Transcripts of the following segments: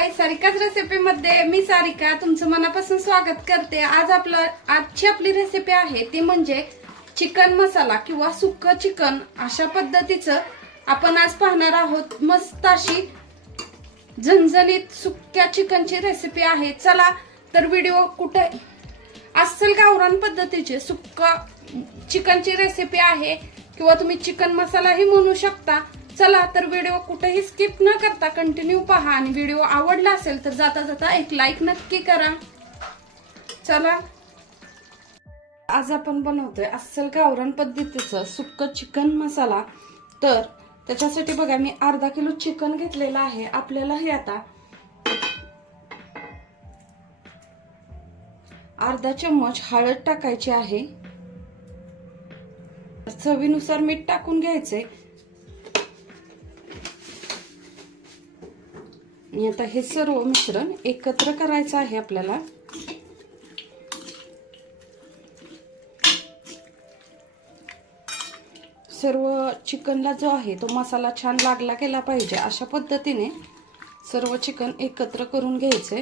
हाय सारिकाच रेसिपीमध्ये मी सारिका तुमचं मनापासून स्वागत करते. आज आपलं आजची आपली रेसिपी आहे ती म्हणजे चिकन मसाला किंवा सुक्क चिकन अशा पद्धतीचं आपण आज पाहणार आहोत. मस्त अशी झणझणीत सुक्या चिकनची रेसिपी आहे. चला तर व्हिडिओ कुठे? अस्सल गावरान पद्धतीचे सुक्क चिकनची रेसिपी आहे. किंवा तुम्ही चिकन मसालाही म्हणू शकता. चला तर व्हिडिओ कुठेही स्किप न करता कंटिन्यू पहा. आणि व्हिडिओ आवडला असेल तर जाता जाता एक लाईक नक्की करा. चला. आज आपण बनवतोय अस्सल गावरान पद्धतीचं सुक्क चिकन मसाला तर त्याच्यासाठी बघा मी अर्धा किलो चिकन घेतलेलं आहे. आपल्याला हे आता अर्धा चम्मच हळद टाकायची आहे. चवीनुसार मीठ टाकून घ्यायचे आणि आता हे सर्व मिश्रण एकत्र करायचं आहे आपल्याला. सर्व चिकनला जो आहे तो मसाला छान लागला गेला पाहिजे. अशा पद्धतीने सर्व चिकन एकत्र करून घ्यायचे.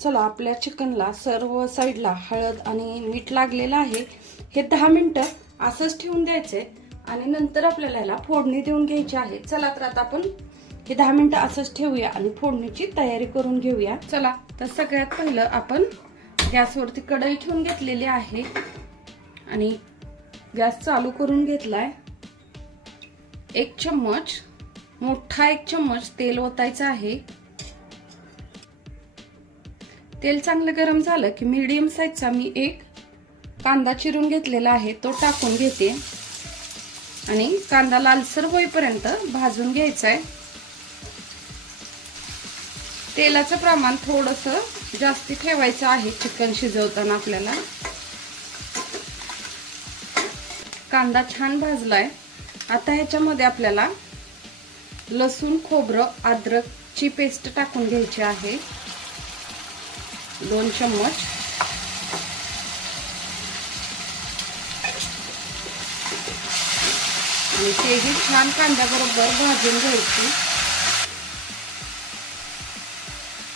चला आपल्या चिकनला सर्व साईडला हळद आणि मीठ लागलेलं आहे. हे दहा मिनटं असंच ठेवून द्यायचे. आणि नंतर आपल्याला याला फोडणी देऊन घ्यायची आहे. चला तर आता आपण हे दहा मिनिटं असंच ठेवूया आणि फोडणीची तयारी करून घेऊया. चला तर सगळ्यात पहिलं आपण गॅसवरती कढई ठेवून घेतलेली आहे. आणि गॅस चालू करून घेतलाय. एक चम्मच मोठा एक चम्मच तेल ओतायचं आहे. तेल चांगलं गरम झालं की मीडियम साईजचा मी एक कांदा चिरून घेतलेला आहे तो टाकून घेते. आणि कांदा लालसर होईपर्यंत भाजून घ्यायचा आहे तेलाचं प्रमाण थोडस जास्ती ठेवायचं आहे चिकन शिजवताना आपल्याला. कांदा छान भाजलाय. आता ह्याच्यामध्ये आपल्याला लसूण खोबरं अद्रकची पेस्ट टाकून घ्यायची आहे. दोन चम्मच. आणि तेही छान कांद्याबरोबर भाजून घ्यायची.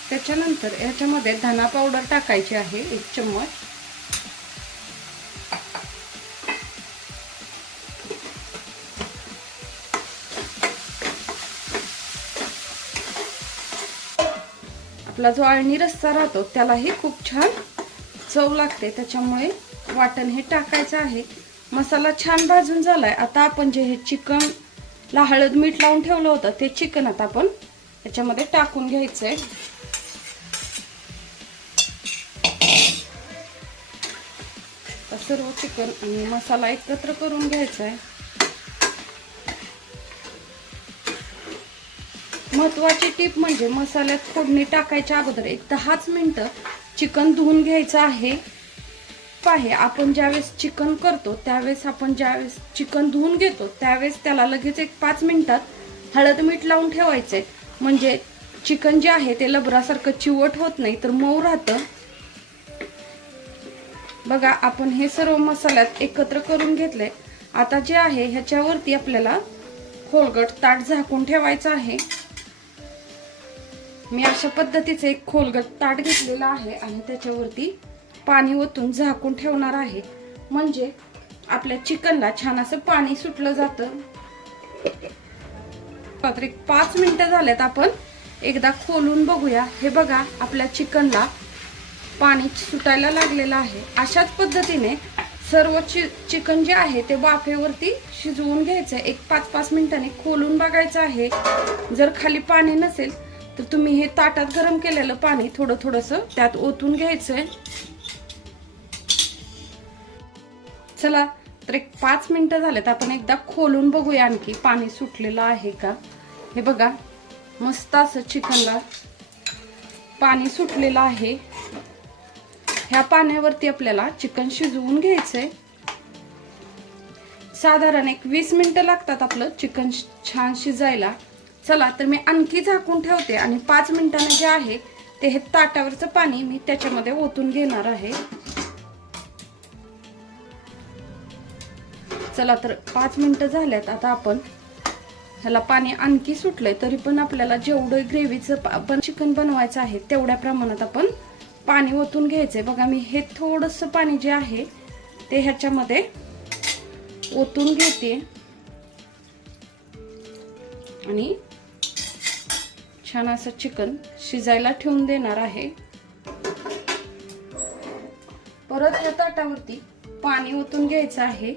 त्याच्यानंतर याच्यामध्ये धना पावडर टाकायची आहे एक चम्मच. आपला जो आळणी रस्सा राहतो त्यालाही खूप छान चव लागते. त्याच्यामुळे वाटण हे टाकायचं आहे. मसाला छान भाजून झालाय. आता आपण जे हे चिकन ला हळद मीठ लावून ठेवलं होतं ते चिकन आता आपण याच्यामध्ये टाकून घ्यायचंय. सर्व चिकन आणि मसाला एकत्र करून घ्यायचा आहे महत्वाची टीप म्हणजे मसाल्यात फोडणी टाकायच्या अगोदर एक दहाच मिनटं चिकन धुवून घ्यायचं आहे. आहे. आपण ज्यावेळेस चिकन करतो त्यावेळेस आपण ज्यावेळेस चिकन धुवून घेतो त्यावेळेस त्याला लगेच एक पाच मिनिटात हळद मीठ लावून ठेवायचे. म्हणजे चिकन जे आहे ते लबरासारखं चिवट होत नाही तर मऊ राहतं. बघा आपण हे सर्व मसाल्यात एकत्र करून घेतले. आता जे आहे ह्याच्यावरती आपल्याला खोलगट ताट झाकून ठेवायचं आहे. मी अशा पद्धतीचे एक खोलगट ताट घेतलेलं आहे आणि त्याच्यावरती पाणी ओतून झाकून ठेवणार आहे. म्हणजे आपल्या चिकनला छान असं पाणी सुटलं जातं. तर एक पाच मिनटं झाल्यात आपण. एकदा खोलून बघूया. हे बघा आपल्या चिकनला पाणी सुटायला लागलेलं आहे. अशाच पद्धतीने सर्व चि चिकन जे आहे ते वाफेवरती शिजवून घ्यायचं आहे. एक पाच पाच मिनिटांनी खोलून बघायचं आहे. जर खाली पाणी नसेल तर तुम्ही हे ताटात गरम केलेलं पाणी थोडं थोडंसं त्यात ओतून घ्यायचं आहे चला तर एक पाच मिनिटं झालेत आपण एकदा खोलून बघूया आणखी. पाणी सुटलेलं आहे का? हे बघा मस्त असं चिकनला पाणी सुटलेलं आहे. ह्या पाण्यावरती आपल्याला चिकन शिजवून घ्यायचंय. साधारण एक वीस मिनिटं लागतात आपलं चिकन छान शिजायला. चला तर मी आणखी झाकून ठेवते आणि पाच मिनिटांना जे आहे ते हे ताटावरचं पाणी मी त्याच्यामध्ये ओतून घेणार आहे. चला तर पाच मिनटं झाल्यात. आता आपण ह्याला पाणी आणखी सुटलंय तरी पण आपल्याला जेवढं ग्रेव्हीचं आपण चिकन बनवायचं आहे तेवढ्या प्रमाणात आपण पाणी ओतून घ्यायचंय. बघा मी हे थोडंसं पाणी जे आहे ते ह्याच्यामध्ये ओतून घेते. आणि छान असं चिकन शिजायला ठेवून देणार आहे. परत या ताटावरती पाणी ओतून घ्यायचं आहे.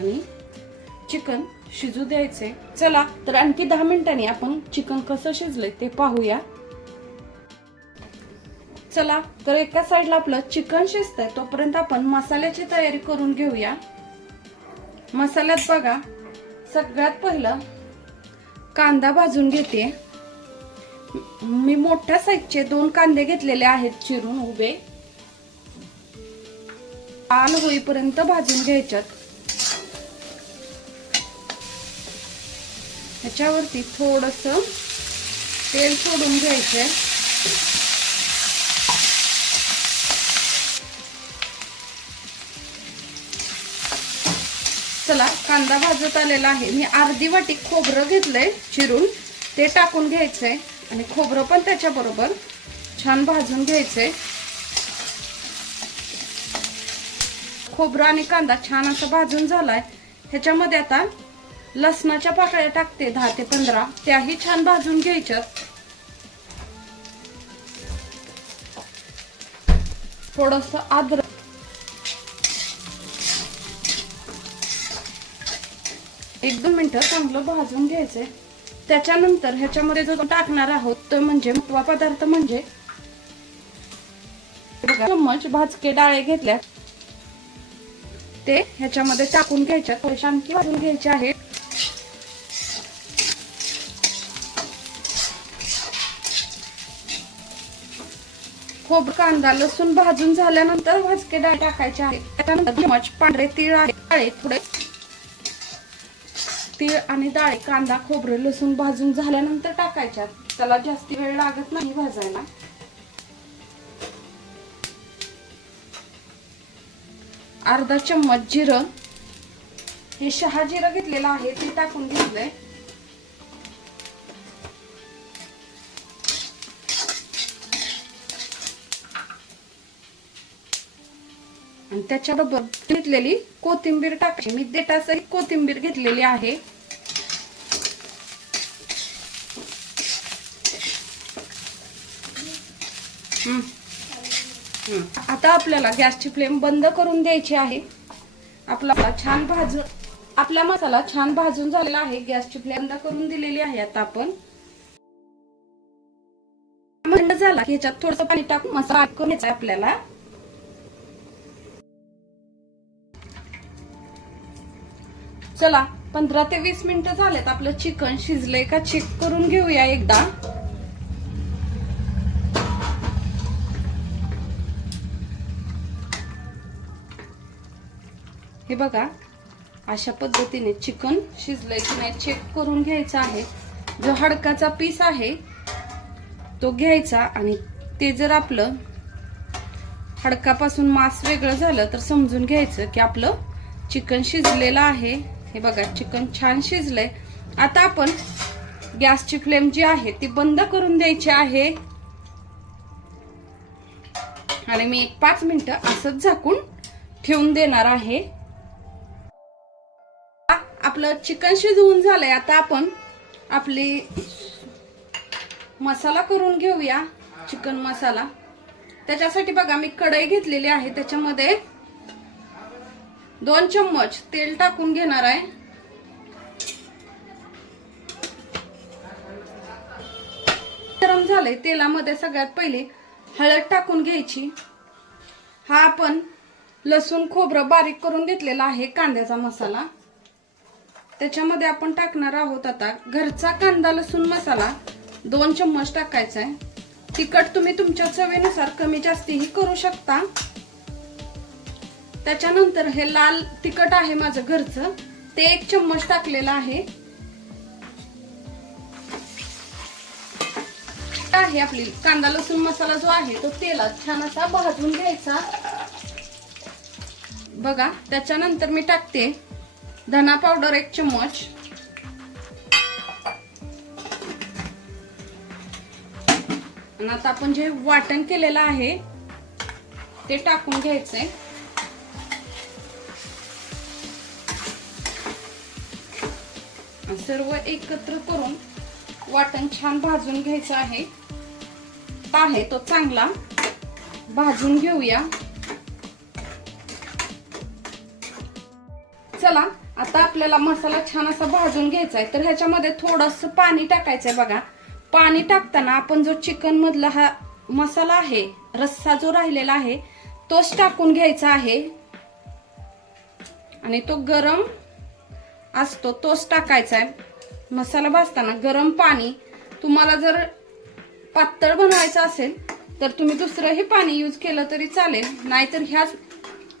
आणि चिकन शिजू द्यायचे. चला तर आणखी दहा मिनिटांनी आपण चिकन कसं शिजलंय ते पाहूया. चला तर एका साईडला आपलं चिकन शिजतंय तोपर्यंत आपण मसाल्याची तयारी करून घेऊया. मसाल्यात बघा सगळ्यात पहिलं कांदा भाजून घेते. मी मोठ्या साईजचे दोन कांदे घेतलेले आहेत चिरून उभे. आल होईपर्यंत भाजून घ्यायच्यात. ह्याच्यावरती थोडस तेल सोडून घ्यायचंय. चला कांदा भाजत आलेला आहे. मी अर्धी वाटी खोबरं घेतलंय चिरून. ते टाकून घ्यायचंय. आणि खोबरं पण त्याच्याबरोबर छान भाजून घ्यायचंय. खोबरं आणि कांदा छान असा भाजून झालाय. ह्याच्यामध्ये आता लसणाच्या पाकळ्या टाकते दहा ते पंधरा. त्याही छान भाजून घ्यायच्यात थोडस आद्र एक दोन मिनिटं चांगलं भाजून घ्यायचंय. त्याच्यानंतर ह्याच्यामध्ये जो टाकणार आहोत तो म्हणजे महत्वा पदार्थ म्हणजे चम्मच भाजके डाळे घेतल्या ते ह्याच्यामध्ये टाकून घ्यायच्या थोडेसे आणखी भाजून घ्यायचे आहेत. खोब कांदा लसूण भाजून झाल्यानंतर भाजके डाळ टाकायचे आहेत त्यानंतर चमच पांढरे तीळ आहे. डाळे थोडे तीळ आणि डाळे कांदा खोबरे लसूण भाजून झाल्यानंतर टाकायच्या. त्याला जास्ती वेळ लागत नाही भाजायला. अर्धा चम्मच जिरं. हे शहा जिरं घेतलेलं आहे ते टाकून घेतलंय. त्याच्याबरोबर घेतलेली कोथिंबीर टाकायची. मी देटासही कोथिंबीर घेतलेली आहे. आता आपल्याला गॅसची फ्लेम बंद करून द्यायची आहे. आपला छान भाजून आपला मसाला छान भाजून झालेला आहे. गॅसची फ्लेम बंद करून दिलेली आहे आता आपण. मंद झाला की ह्याच्यात थोडस पाणी टाकून मसाला घ्यायचा आहे आपल्याला. चला पंधरा ते वीस मिनिटं झालेत. आपलं चिकन शिजलंय का? चेक करून घेऊया एकदा. हे बघा अशा पद्धतीने चिकन शिजलंय की नाही चेक करून घ्यायचं आहे. जो हडकाचा पीस आहे तो घ्यायचा आणि ते जर आपलं हडकापासून मांस वेगळं झालं तर समजून घ्यायचं की आपलं चिकन शिजलेलं आहे. हे बघा चिकन छान शिजलंय. आता आपण गॅसची फ्लेम जी आहे ती बंद करून द्यायची आहे. आणि मी एक पाच मिनिटं असंच झाकून ठेवून देणार आहे. आपलं चिकन शिजवून झालंय. आता आपण आपली मसाला करून घेऊया चिकन मसाला. त्याच्यासाठी बघा मी कढई घेतलेली आहे. त्याच्यामध्ये दोन चम्मच तेल टाकून घेणार आहे. गरम झालंय तेलामध्ये सगळ्यात पहिले हळद टाकून घ्यायची. हा आपण लसूण खोबरं बारीक करून घेतलेला आहे कांद्याचा मसाला. त्याच्यामध्ये आपण टाकणार आहोत आता घरचा कांदा लसूण मसाला. दोन चम्मच टाकायचा आहे. तिखट तुम्ही तुमच्या चवीनुसार कमी जास्तीही करू शकता. त्याच्यानंतर हे लाल तिखट आहे माझं घरचं. ते एक चम्मच टाकलेलं आहे. आहे आपली कांदा लसूण मसाला जो आहे तो तेलात छान असा भाजून घ्यायचा. बघा त्याच्यानंतर मी टाकते धना पावडर एक चम्मच. आणि आता आपण जे वाटण केलेलं आहे ते टाकून घ्यायचंय. सर्व एकत्र करून वाटण छान भाजून घ्यायचं आहे. आहे तो चांगला. भाजून घेऊया. चला आता आपल्याला मसाला छान असा भाजून घ्यायचा आहे. तर ह्याच्यामध्ये थोडस पाणी टाकायचंय बघा. पाणी टाकताना आपण जो चिकन मधला हा मसाला आहे रस्सा जो राहिलेला आहे तोच टाकून घ्यायचा आहे. आणि तो गरम असतो तोच टाकायचा आहे. मसाला भाजताना गरम पाणी तुम्हाला जर पातळ बनवायचं असेल तर तुम्ही दुसरंही पाणी यूज केलं तरी चालेल. नाहीतर ह्याच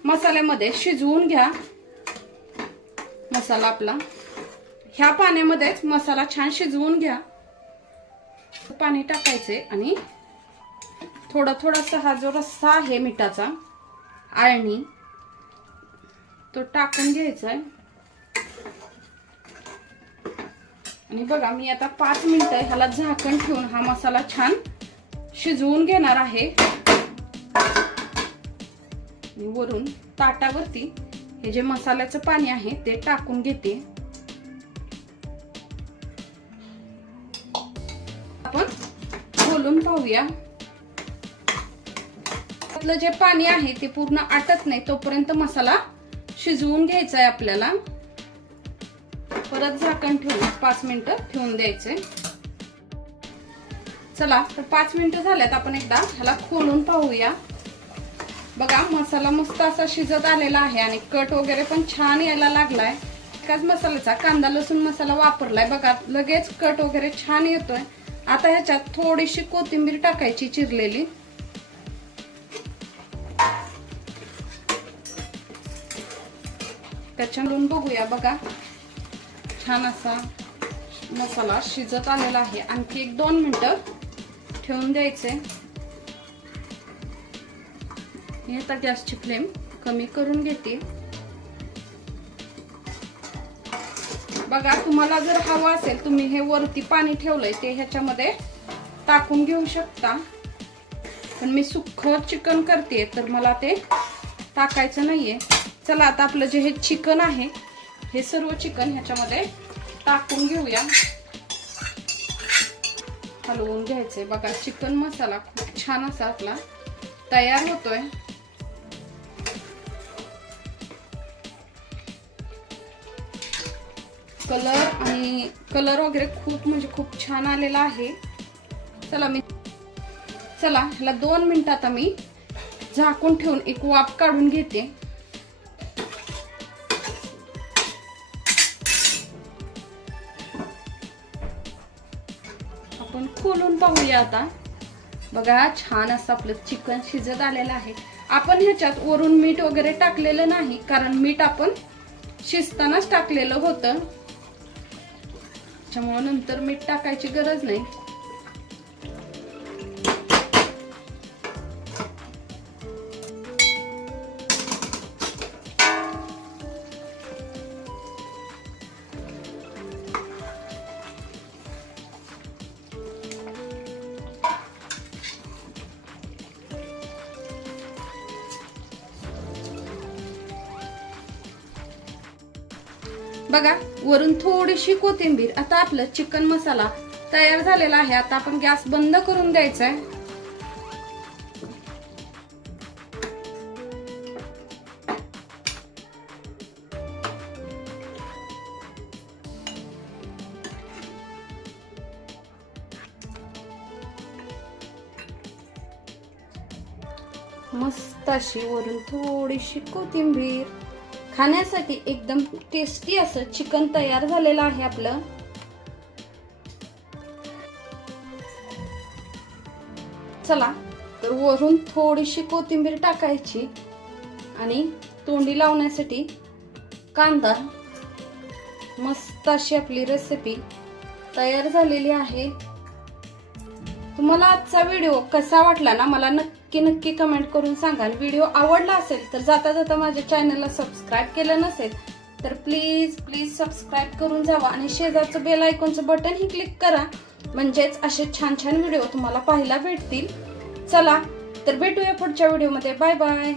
मसाल्यामध्ये शिजवून घ्या मसाला आपला. ह्या पाण्यामध्येच मसाला छान शिजवून घ्या. पाणी टाकायचे आणि थोडा थोडासा हा जो रस्सा आहे मिठाचा आळणी तो टाकून घ्यायचा आहे. आणि बघा मी आता पाच मिनिटं ह्याला झाकण ठेवून हा मसाला छान शिजवून घेणार आहे. वरून ताटावरती हे जे मसाल्याचं पाणी आहे ते टाकून घेते. आपण खोलून पाहूया. त्यातलं जे पाणी आहे ते पूर्ण आटत नाही तोपर्यंत मसाला शिजवून घ्यायचा आहे आपल्याला. परत झाकण ठेवून पाच मिनिटं ठेवून द्यायचे. चला तर पाच मिनिटं झाल्यात आपण एकदा ह्याला खोलून पाहूया. बघा मसाला मस्त असा शिजत आलेला आहे आणि कट वगैरे पण छान यायला लागलाय. एकाच मसाल्याचा कांदा लसूण मसाला वापरलाय. बघा लगेच कट वगैरे छान येतोय. आता ह्याच्यात थोडीशी कोथिंबीर टाकायची चिरलेली. त्याच्यावरून बघूया बघा. छान असा मसाला शिजत आलेला आहे. आणखी एक दोन मिनटं ठेवून द्यायचे. मी आता गॅसची फ्लेम कमी करून घेते. बघा तुम्हाला जर हवं असेल तुम्ही हे वरती पाणी ठेवलंय ते ह्याच्यामध्ये टाकून घेऊ शकता. पण मी सुख चिकन करते तर मला ते टाकायचं नाहीये. चला आता आपलं जे हे चिकन आहे हे सर्व चिकन ह्याच्यामध्ये टाकून घेऊया. हलवून घ्यायचंय. बघा चिकन मसाला खूप छान असा आपला तयार होतोय. कलर आणि कलर वगैरे खूप म्हणजे खूप छान आलेला आहे. चला मी चला ह्याला दोन मिनिटं आता मी झाकून ठेवून एक वाफ काढून घेते. आपण खोलून पाहूया आता. बघा छान असं आपलं चिकन शिजत आलेलं आहे. आपण ह्याच्यात वरून मीठ वगैरे टाकलेलं नाही कारण मीठ आपण शिजतानाच टाकलेलं होतं. त्याच्यामुळं नंतर मीठ टाकायची गरज नाही. बघा वरून थोडीशी कोथिंबीर आता आपलं चिकन मसाला तयार झालेला आहे. आता आपण गॅस बंद करून द्यायचा आहे मस्त अशी वरून थोडीशी कोथिंबीर. खाण्यासाठी एकदम टेस्टी असं चिकन तयार झालेलं आहे आपलं. चला तर वरून थोडीशी कोथिंबीर टाकायची आणि तोंडी लावण्यासाठी कांदा. मस्त अशी आपली रेसिपी तयार झालेली आहे. तुम्हाला आजचा व्हिडिओ कसा वाटला ना मला नक्की नक्की कमेंट करून सांगाल. व्हिडिओ आवडला असेल तर जाता जाता माझ्या चॅनलला सबस्क्राईब केलं नसेल तर प्लीज प्लीज सबस्क्राईब करून जावा आणि शेजारचं बेल आयकॉनचं बटनही क्लिक करा. म्हणजेच असे छान छान व्हिडिओ तुम्हाला पाहायला भेटतील. चला तर भेटूया पुढच्या व्हिडिओमध्ये बाय बाय